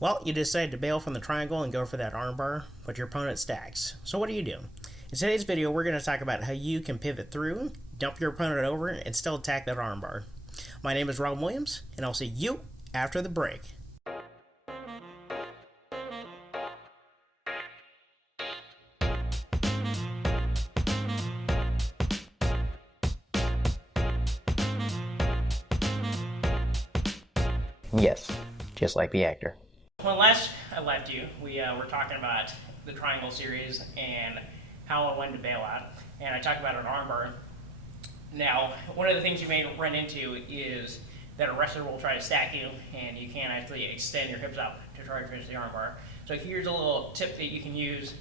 Well, you decided to bail from the triangle and go for that armbar, but your opponent stacks. So what do you do? In today's video, we're going to talk about how you can pivot through, dump your opponent over, and still attack that armbar. My name is Rob Williams, and I'll see you after the break. Yes, just like the actor. When last I left you, we were talking about the triangle series and how and when to bail out, and I talked about an armbar. Now, one of the things you may run into is that a wrestler will try to stack you, and you can't actually extend your hips out to try to finish the armbar. So here's a little tip that you can use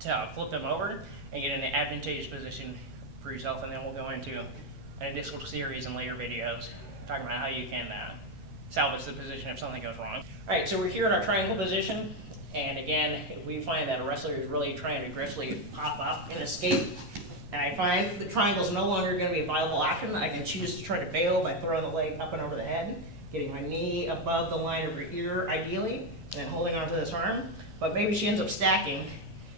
to flip them over and get in an advantageous position for yourself, and then we'll go into an additional series in later videos talking about how you can salvage the position if something goes wrong. All right, so we're here in our triangle position, and again, if we find that a wrestler is really trying to aggressively pop up and escape, and I find the triangle is no longer going to be a viable option, I can choose to try to bail by throwing the leg up and over the head, getting my knee above the line of your ear ideally, and then holding onto this arm. But maybe she ends up stacking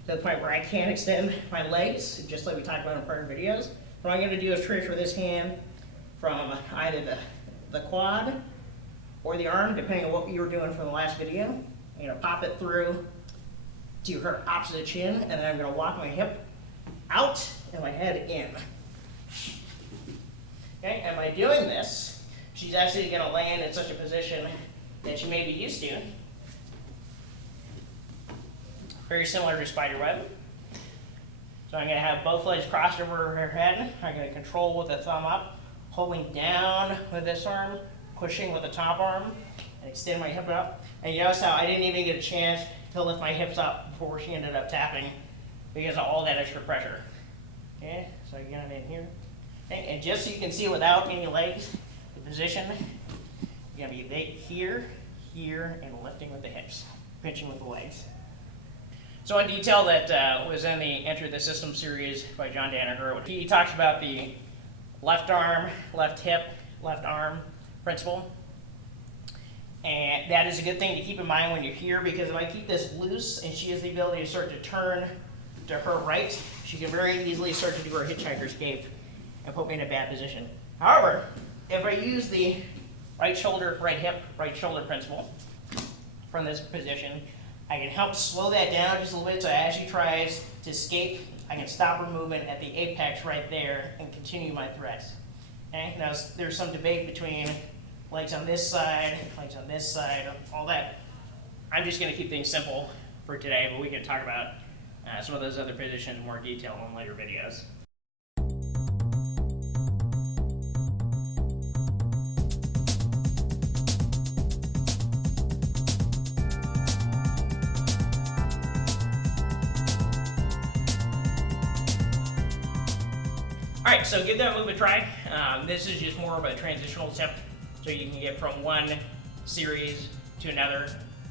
to the point where I can't extend my legs, just like we talked about in prior videos. What I'm going to do is transfer this hand from either the quad or the arm, depending on what you were doing from the last video. I'm going to pop it through to her opposite chin, and then I'm going to walk my hip out and my head in. Okay, and by doing this, she's actually going to land in such a position that she may be used to. Very similar to spider web. So I'm going to have both legs crossed over her head. I'm going to control with the thumb up, holding down with this arm, pushing with the top arm, and extend my hip up. And you notice how I didn't even get a chance to lift my hips up before she ended up tapping because of all that extra pressure. Okay, so I get it in here. Okay, and just so you can see without any legs, the position is going to be here, here, and lifting with the hips, pinching with the legs. So in detail that was in the Enter the System series by John Danaher. He talks about the left arm, left hip, left arm principle. And that is a good thing to keep in mind when you're here, because if I keep this loose and she has the ability to start to turn to her right, she can very easily start to do her hitchhiker's cape and put me in a bad position. However, if I use the right shoulder, right hip, right shoulder principle from this position, I can help slow that down just a little bit, so as she tries to escape, I can stop her movement at the apex right there and continue my threat. Okay? Now, there's some debate between legs on this side, all that. I'm just going to keep things simple for today, but we can talk about some of those other positions in more detail in later videos. All right, so give that move a try. This is just more of a transitional tip, so you can get from one series to another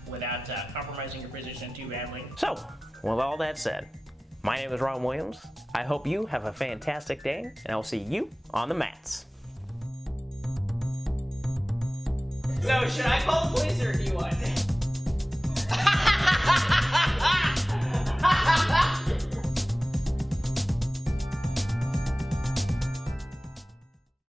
without compromising your position too badly. So, with all that said, my name is Rob Williams. I hope you have a fantastic day, and I'll see you on the mats. So, should I call the police or do you want?